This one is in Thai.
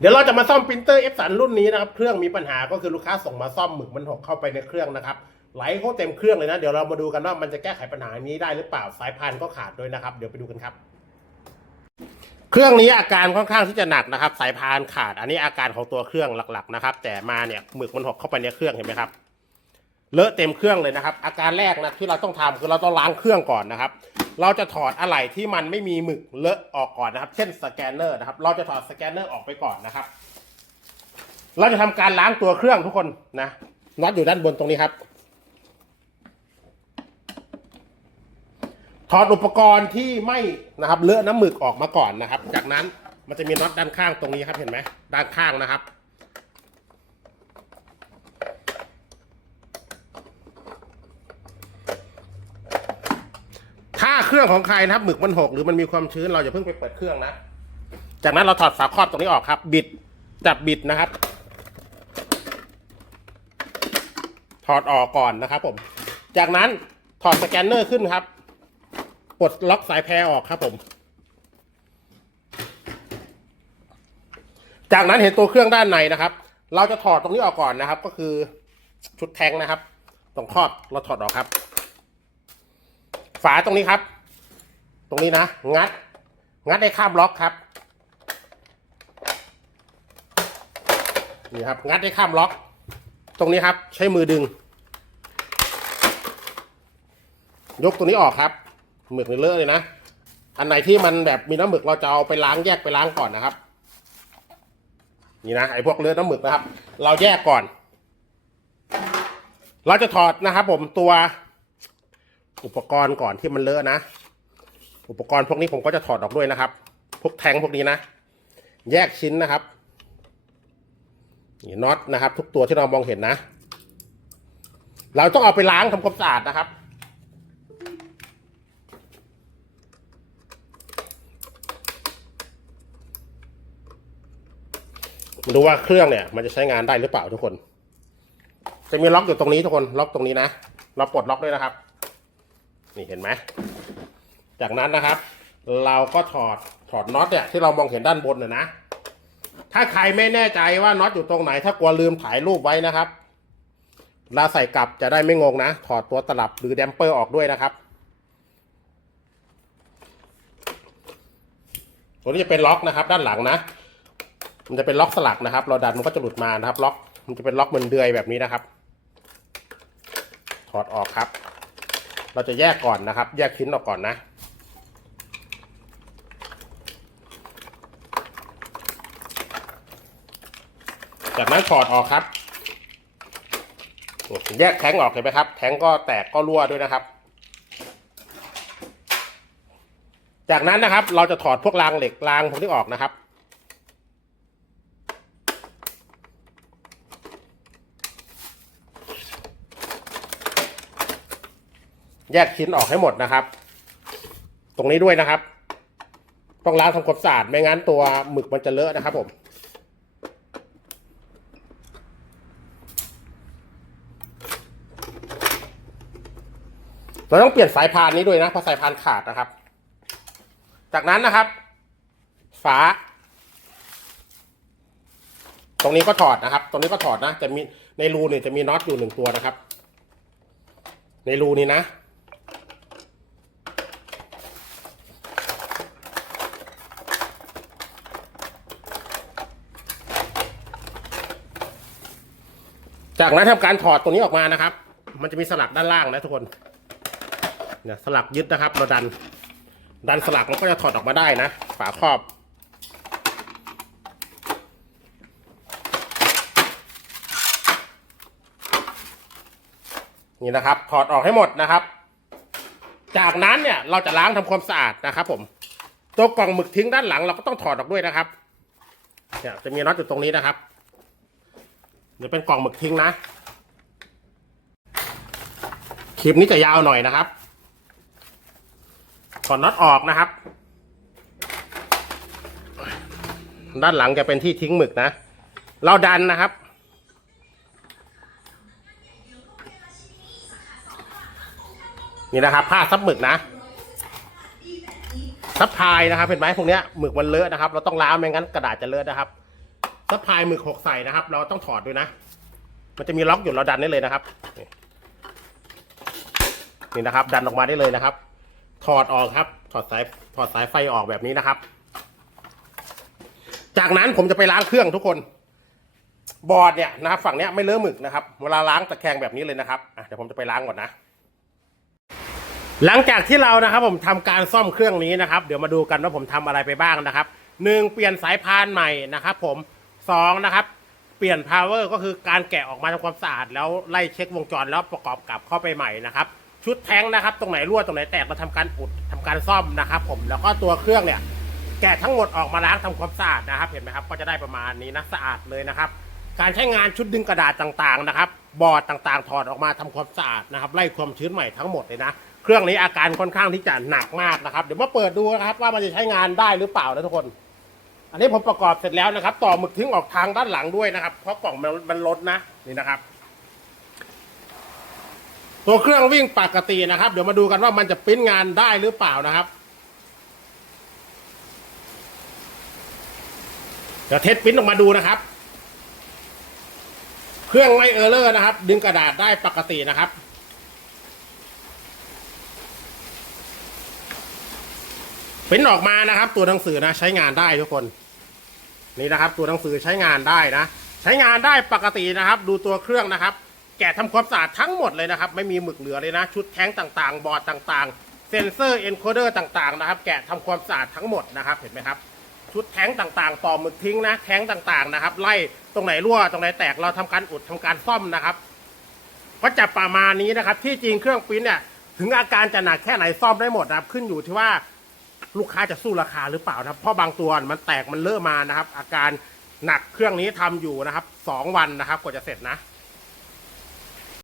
เดี๋ยวเราจะมาซ่อมปรินเตอร์เอฟสันรุ่นนี้นะครับ เครื่องมีปัญหาก็คือลูกค้าส่งมาซ่อมหมึกมันหกเข้าไปในเครื่องนะครับ ไหลเข้าเต็มเครื่องเลยนะ เดี๋ยวเรามาดูกันว่ามันจะแก้ไขปัญหานี้ได้หรือเปล่า สายพานก็ขาดด้วยนะครับ เดี๋ยวไปดูกันครับ เครื่องนี้อาการค่อนข้างที่จะหนักนะครับ สายพานขาด อันนี้อาการของตัวเครื่องหลักๆนะครับ แต่มาเนี่ยหมึกมันหกเข้าไปในเครื่องเห็นไหมครับ เลอะเต็มเครื่องเลยนะครับ อาการแรกนะที่เราต้องทำคือเราต้องล้างเครื่องก่อนนะครับ เราจะถอดอะไหล่ที่มันไม่มีหมึกเลอะออกก่อนนะครับ เช่นสแกนเนอร์นะครับ เราจะถอดสแกนเนอร์ออกไปก่อนนะครับ เราจะทำการล้างตัวเครื่องทุกคนนะน็อตอยู่ด้านบนตรงนี้ครับ ถอดอุปกรณ์ที่ไม่นะครับเลอะน้ำหมึกออกมาก่อนนะครับ จากนั้นมันจะมีน็อตด้านข้างตรงนี้ครับเห็นไหมด้านข้างนะครับ เครื่องของใครนะครับหมึกมันหกหรือมันมีความชื้นเราอย่าเพิ่งไปเปิดเครื่องนะ จากนั้นเราถอดฝาครอบตรงนี้ออกครับ บิดจับบิดนะครับ ถอดออกก่อนนะครับ ผม จากนั้นถอดสแกนเนอร์ขึ้นครับปลดล็อกสายแพรออกครับ ผม จากนั้นเห็นตัวเครื่องด้านในนะครับ เราจะถอดตรงนี้ออกก่อนนะครับ ก็คือชุดแทงนะครับ ตรงครอบเราถอดออกครับ ฝาตรงนี้ครับ ตรงนี้นะ งัด งัดได้ข้ามล็อกครับ นี่ครับ งัดได้ข้ามล็อก ตรงนี้ครับ ใช้มือดึง ยกตัวนี้ออกครับ หมึกเนี่ยเลอะเลยนะ อันไหนที่มันแบบมีน้ำหมึกเราจะเอาไปล้างแยกไปล้างก่อนนะครับ นี่นะไอ้พวกเลอะน้ำหมึกนะครับ เราแยกก่อน เราจะถอดนะครับ ผมตัวอุปกรณ์ก่อนที่มันเลอะนะ อุปกรณ์พวกนี้ผมก็จะถอดออกด้วยนะครับ พวกแทงพวกนี้นะ แยกชิ้นนะครับนี่น็อตนะครับ ทุกตัวที่เรามองเห็นนะ เราต้องเอาไปล้างทำความสะอาดนะครับ มาดูว่าเครื่องเนี่ย มันจะใช้งานได้หรือเปล่าทุกคน จะมีล็อกอยู่ตรงนี้ทุกคนล็อกตรงนี้นะ เราปลดล็อกด้วยนะครับ นี่เห็นไหม จากนั้นนะครับ เราก็ถอดถอดน็อตเนี่ยที่เรามองเห็นด้านบนน่ะนะ ถ้าใครไม่แน่ใจว่าน็อตอยู่ตรงไหน ถ้ากลัวลืมถ่ายรูปไว้นะครับเวลาใส่กลับจะได้ไม่งงนะ ถอดตัวตลับหรือแดมเปอร์ออกด้วยนะครับ ตัวนี้จะเป็นล็อกนะครับ ด้านหลังนะ มันจะเป็นล็อกสลักนะครับ เราดันมันก็จะหลุดมานะครับ ล็อก มันจะเป็นล็อกเหมือนเดือยแบบนี้นะครับ ถอดออกครับ เราจะแยกก่อนนะครับ แยกชิ้นออกก่อนนะ จากนั้นถอดออกครับ แยกแทงออกเห็นไหมครับ แทงก็แตกก็รั่วด้วยนะครับ จากนั้นนะครับ เราจะถอดพวกรางเหล็กรางพวกนี้ออกนะครับแยกชิ้นออกให้หมดนะครับ ตรงนี้ด้วยนะครับ ต้องล้างทำความสะอาดไม่งั้นตัวหมึกมันจะเลอะนะครับผม เราต้องเปลี่ยนสายพานนี้ด้วยนะเพราะสายพานขาดนะครับ จากนั้นนะครับ ฝา ตรงนี้ก็ถอดนะครับ ตรงนี้ก็ถอดนะจะมีในรูเนี่ยจะมีน็อตอยู่หนึ่งตัวนะครับ ในรูนี้นะจากนั้นทำการถอดตัวนี้ออกมานะครับ มันจะมีสลักด้านล่างนะทุกคน เนี่ยสลักยึดนะครับ เราดัน ดันสลักมันก็จะถอดออกมาได้นะ ฝาครอบ นี่นะครับ ถอดออกให้หมดนะครับ จากนั้นเนี่ยเราจะล้างทำความสะอาดนะครับ ผม ตัวกล่องหมึกทิ้งด้านหลังเราก็ต้องถอดออกด้วยนะครับ เนี่ยจะมีน็อตอยู่ตรงนี้นะครับ เดี๋ยวเป็นกล่องหมึกทิ้งนะคลิปนี้จะยาวหน่อยนะครับ ถอดน็อตออกนะครับ ด้านหลังจะเป็นที่ทิ้งหมึกนะ เราดันนะครับ นี่นะครับ ผ้าซับหมึกนะซับพายนะครับเห็นไหมพวกเนี้ยหมึกมันเลอะนะครับ เราต้องล้างไม่งั้นกระดาษจะเลอะนะครับซัพพายหมึกหกใส่นะครับ เราต้องถอดด้วยนะ มันจะมีล็อกอยู่เราดันได้เลยนะครับ นี่นะครับ ดันออกมาได้เลยนะครับ ถอดออกครับ ถอดสายถอดสายไฟออกแบบนี้นะครับ จากนั้นผมจะไปล้างเครื่องทุกคน บอร์ดเนี่ยนะครับฝั่งเนี้ยไม่เลอะหมึกนะครับ เวลาล้างตะแคงแบบนี้เลยนะครับอะเดี๋ยวผมจะไปล้างก่อนนะหลังจากที่เรานะครับ ผมทำการซ่อมเครื่องนี้นะครับ เดี๋ยวมาดูกันว่าผมทำอะไรไปบ้างนะครับหนึ่งเปลี่ยนสายพานใหม่นะครับ ผมสองนะครับ เปลี่ยนพาวเวอร์ก็คือการแกะออกมาทำความสะอาดแล้วไล่เช็ควงจรแล้วประกอบกลับเข้าไปใหม่นะครับ ชุดแทงนะครับ ตรงไหนรั่วตรงไหนแตกเราทำการอุดทำการซ่อมนะครับ ผมแล้วก็ตัวเครื่องเนี่ย แกะทั้งหมดออกมาล้างทำความสะอาดนะครับ เห็นไหมครับ ก็จะได้ประมาณนี้นะสะอาดเลยนะครับ การใช้งานชุดดึงกระดาษต่างๆนะครับ บอร์ดต่างๆ ถอดออกมาทำความสะอาดนะครับไล่ความชื้นใหม่ทั้งหมดเลยนะเครื่องนี้อาการค่อนข้างที่จะหนักมากนะครับ เดี๋ยวมาเปิดดูนะครับ ว่ามันจะใช้งานได้หรือเปล่านะทุกคน อันนี้ผมประกอบเสร็จแล้วนะครับ ต่อหมึกทิ้งออกทางด้านหลังด้วยนะครับ เพราะกล่องมันมันล้นนะนี่นะครับ ตัวเครื่องวิ่งปกตินะครับ เดี๋ยวมาดูกันว่ามันจะปริ้นงานได้หรือเปล่านะครับเดี๋ยวเทสปริ้นออกมาดูนะครับ เครื่องไม่เออร์เลอร์นะครับ ดึงกระดาษได้ปกตินะครับปริ้นออกมานะครับ ตัวหนังสือนะใช้งานได้ทุกคน นี่นะครับ ตัวหนังสือใช้งานได้นะ ใช้งานได้ปกตินะครับ ดูตัวเครื่องนะครับ แกะทำความสะอาดทั้งหมดเลยนะครับ ไม่มีหมึกเหลือเลยนะ ชุดแท้งต่างๆ บอร์ดต่างๆ เซนเซอร์เอนโคเดอร์ต่างๆนะครับ แกะทำความสะอาดทั้งหมดนะครับ เห็นไหมครับ ชุดแท้งต่างๆ ต่อหมึกทิ้งนะ แท้งต่างๆนะครับ ไล่ตรงไหนรั่วตรงไหนแตกเราทำการอุดทำการซ่อมนะครับก็จะประมาณนี้นะครับ ที่จริงเครื่องปิ้นเนี่ยถึงอาการจะหนักแค่ไหนซ่อมได้หมดนะครับ ขึ้นอยู่ที่ว่าลูกค้าจะสู้ราคาหรือเปล่านะครับ เพราะบางตัวมันแตกมันเลอะมานะครับ อาการหนักเครื่องนี้ทำอยู่นะครับสองวันนะครับกว่าจะเสร็จนะ